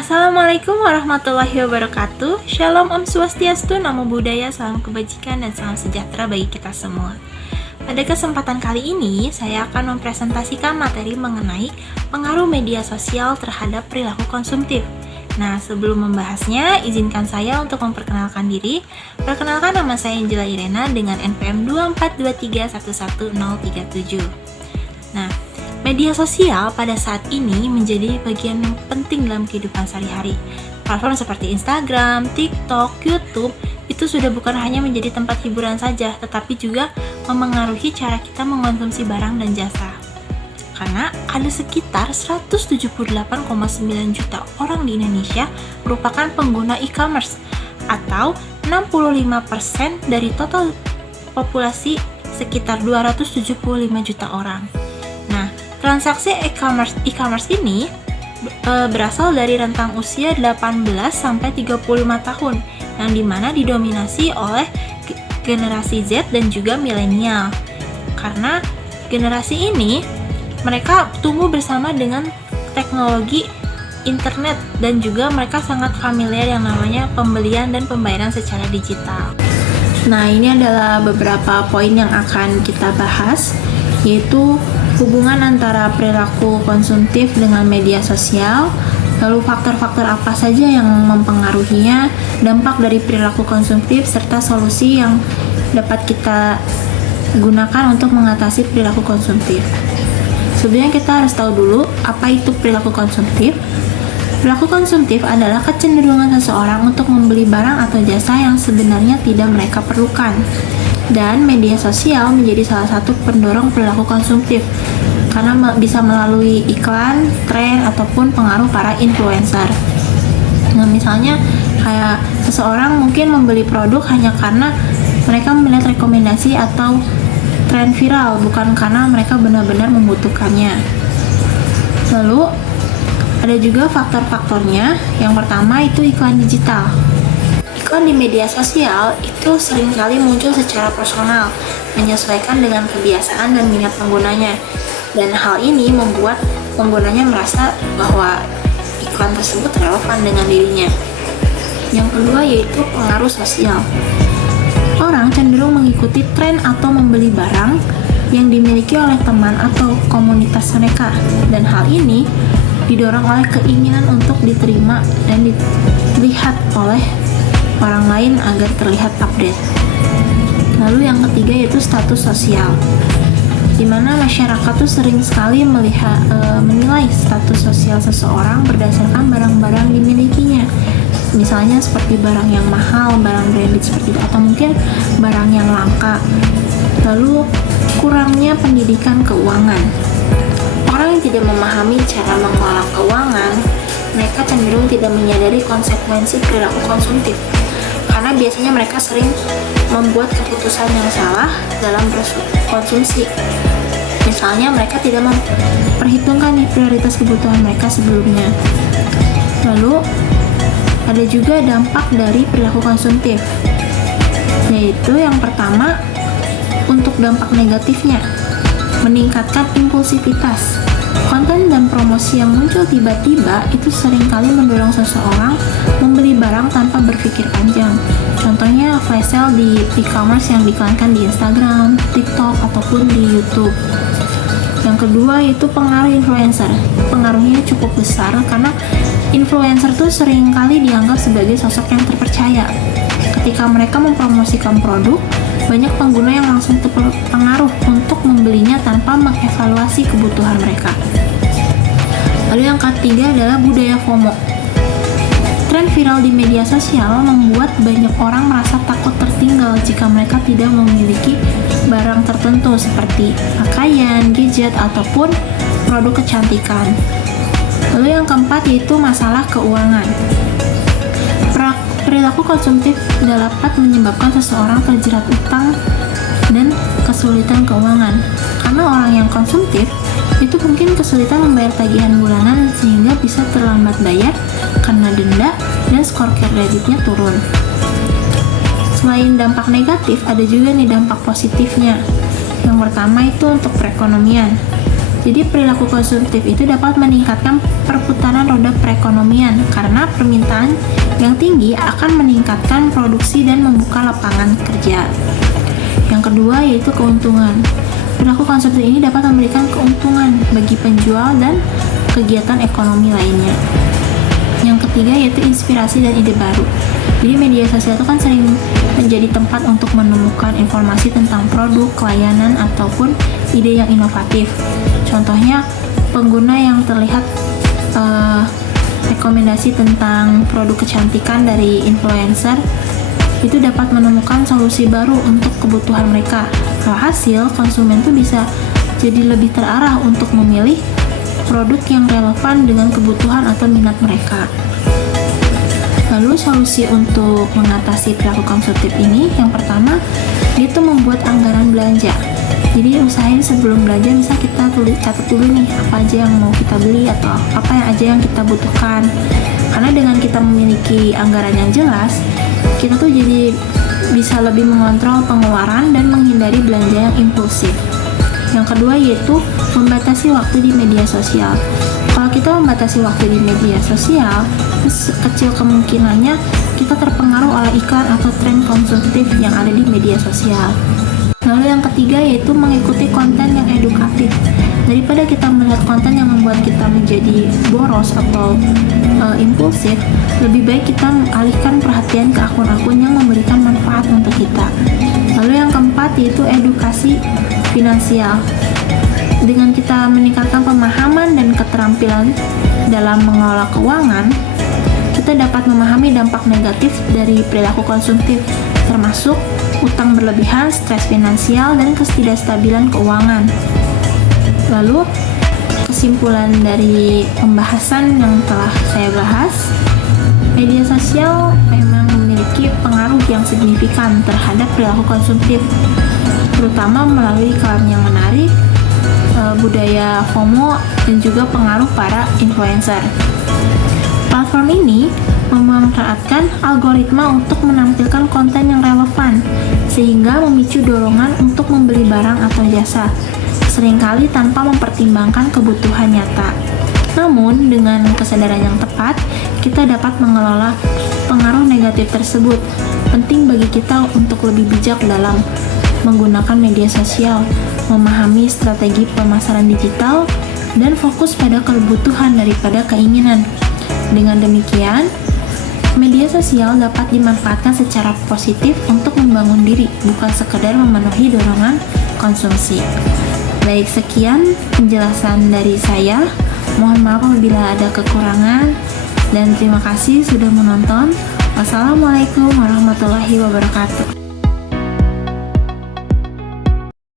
Assalamualaikum warahmatullahi wabarakatuh. Shalom Om Swastiastu, Namo Buddhaya, salam kebajikan dan salam sejahtera bagi kita semua. Pada kesempatan kali ini, saya akan mempresentasikan materi mengenai pengaruh media sosial terhadap perilaku konsumtif. Nah, sebelum membahasnya, izinkan saya untuk memperkenalkan diri. Perkenalkan, nama saya Angela Irena dengan NPM 242311037. Nah, media sosial pada saat ini menjadi bagian yang penting dalam kehidupan sehari-hari. Platform seperti Instagram, TikTok, YouTube itu sudah bukan hanya menjadi tempat hiburan saja, tetapi juga memengaruhi cara kita mengkonsumsi barang dan jasa. Karena ada sekitar 178,9 juta orang di Indonesia merupakan pengguna e-commerce atau 65% dari total populasi sekitar 275 juta orang. Nah, transaksi e-commerce ini berasal dari rentang usia 18 sampai 35 tahun yang dimana didominasi oleh generasi Z dan juga milenial. Karena generasi ini mereka tumbuh bersama dengan teknologi internet dan juga mereka sangat familiar yang namanya pembelian dan pembayaran secara digital. Nah, ini adalah beberapa poin yang akan kita bahas, yaitu hubungan antara perilaku konsumtif dengan media sosial, lalu faktor-faktor apa saja yang mempengaruhinya, dampak dari perilaku konsumtif, serta solusi yang dapat kita gunakan untuk mengatasi perilaku konsumtif. Sebelumnya kita harus tahu dulu apa itu perilaku konsumtif. Perilaku konsumtif adalah kecenderungan seseorang untuk membeli barang atau jasa yang sebenarnya tidak mereka perlukan. Dan media sosial menjadi salah satu pendorong perilaku konsumtif karena bisa melalui iklan, tren, ataupun pengaruh para influencer. Nah, misalnya kayak seseorang mungkin membeli produk hanya karena mereka melihat rekomendasi atau tren viral, bukan karena mereka benar-benar membutuhkannya. Lalu ada juga faktor-faktornya. Yang pertama itu iklan digital. Iklan di media sosial itu seringkali muncul secara personal, menyesuaikan dengan kebiasaan dan minat penggunanya. Dan hal ini membuat penggunanya merasa bahwa iklan tersebut relevan dengan dirinya. Yang kedua yaitu pengaruh sosial. Orang cenderung mengikuti tren atau membeli barang yang dimiliki oleh teman atau komunitas mereka. Dan hal ini didorong oleh keinginan untuk diterima dan dilihat oleh orang lain agar terlihat update. Lalu yang ketiga yaitu status sosial, di mana masyarakat tuh sering sekali menilai status sosial seseorang berdasarkan barang-barang dimilikinya. Misalnya seperti barang yang mahal, barang branded seperti itu, atau mungkin barang yang langka. Lalu kurangnya pendidikan keuangan. Orang yang tidak memahami cara mengelola keuangan, mereka cenderung tidak menyadari konsekuensi perilaku konsumtif. Karena biasanya mereka sering membuat keputusan yang salah dalam berkonsumsi. Misalnya mereka tidak memperhitungkan prioritas kebutuhan mereka sebelumnya. Lalu ada juga dampak dari perilaku konsumtif, yaitu yang pertama untuk dampak negatifnya, meningkatkan impulsivitas. Konten dan promosi yang muncul tiba-tiba itu seringkali mendorong seseorang membeli barang tanpa berpikir panjang. Contohnya flash sale di e-commerce yang diiklankan di Instagram, TikTok, ataupun di YouTube. Yang kedua yaitu pengaruh influencer. Pengaruhnya cukup besar karena influencer tuh seringkali dianggap sebagai sosok yang terpercaya. Ketika mereka mempromosikan produk, banyak pengguna yang langsung terpengaruh untuk membelinya tanpa mengevaluasi kebutuhan mereka. Lalu yang ketiga adalah budaya FOMO. Tren viral di media sosial membuat banyak orang merasa takut tertinggal jika mereka tidak memiliki barang tertentu seperti pakaian, gadget, ataupun produk kecantikan. Lalu yang keempat yaitu masalah keuangan. Perilaku konsumtif dapat menyebabkan seseorang terjerat utang dan kesulitan keuangan. Karena orang yang konsumtif itu mungkin kesulitan membayar tagihan bulanan sehingga bisa terlambat bayar karena denda dan skor kreditnya turun. Selain dampak negatif, ada juga nih dampak positifnya. Yang pertama itu untuk perekonomian. Jadi perilaku konsumtif itu dapat meningkatkan perputaran roda perekonomian karena permintaan yang tinggi akan meningkatkan produksi dan membuka lapangan kerja. Yang kedua yaitu keuntungan. Perilaku konsumtif ini dapat memberikan keuntungan bagi penjual dan kegiatan ekonomi lainnya. Yang ketiga yaitu inspirasi dan ide baru. Jadi media sosial itu kan sering menjadi tempat untuk menemukan informasi tentang produk, layanan, ataupun ide yang inovatif. Contohnya, pengguna yang terlihat rekomendasi tentang produk kecantikan dari influencer itu dapat menemukan solusi baru untuk kebutuhan mereka. Alhasil, konsumen tuh bisa jadi lebih terarah untuk memilih produk yang relevan dengan kebutuhan atau minat mereka. Lalu solusi untuk mengatasi perilaku konsumtif ini, yang pertama, itu membuat anggaran belanja. Jadi usahain sebelum belanja bisa kita catat dulu nih apa aja yang mau kita beli atau apa yang aja yang kita butuhkan. Karena dengan kita memiliki anggaran yang jelas, kita tuh jadi bisa lebih mengontrol pengeluaran dan menghindari belanja yang impulsif. Yang kedua yaitu membatasi waktu di media sosial. Kalau kita membatasi waktu di media sosial, kecil kemungkinannya kita terpengaruh oleh iklan atau tren konsumtif yang ada di media sosial. Lalu yang ketiga yaitu mengikuti konten yang edukatif. Daripada kita melihat konten yang membuat kita menjadi boros atau impulsif, lebih baik kita alihkan perhatian ke akun-akun yang memberikan manfaat untuk kita. Lalu yang keempat yaitu edukasi finansial. Dengan kita meningkatkan pemahaman dan keterampilan dalam mengelola keuangan, kita dapat memahami dampak negatif dari perilaku konsumtif, termasuk utang berlebihan, stres finansial, dan ketidakstabilan keuangan. Lalu, kesimpulan dari pembahasan yang telah saya bahas, media sosial memang memiliki pengaruh yang signifikan terhadap perilaku konsumtif, terutama melalui iklan yang menarik, budaya FOMO, dan juga pengaruh para influencer. Platform ini memanfaatkan algoritma untuk menampilkan konten yang relevan, sehingga memicu dorongan untuk membeli barang atau jasa, seringkali tanpa mempertimbangkan kebutuhan nyata. Namun, dengan kesadaran yang tepat, kita dapat mengelola pengaruh negatif tersebut. Penting bagi kita untuk lebih bijak dalam menggunakan media sosial, memahami strategi pemasaran digital, dan fokus pada kebutuhan daripada keinginan. Dengan demikian, media sosial dapat dimanfaatkan secara positif untuk membangun diri, bukan sekedar memenuhi dorongan konsumsi. Baik, sekian penjelasan dari saya. Mohon maaf apabila ada kekurangan, dan terima kasih sudah menonton. Wassalamualaikum warahmatullahi wabarakatuh.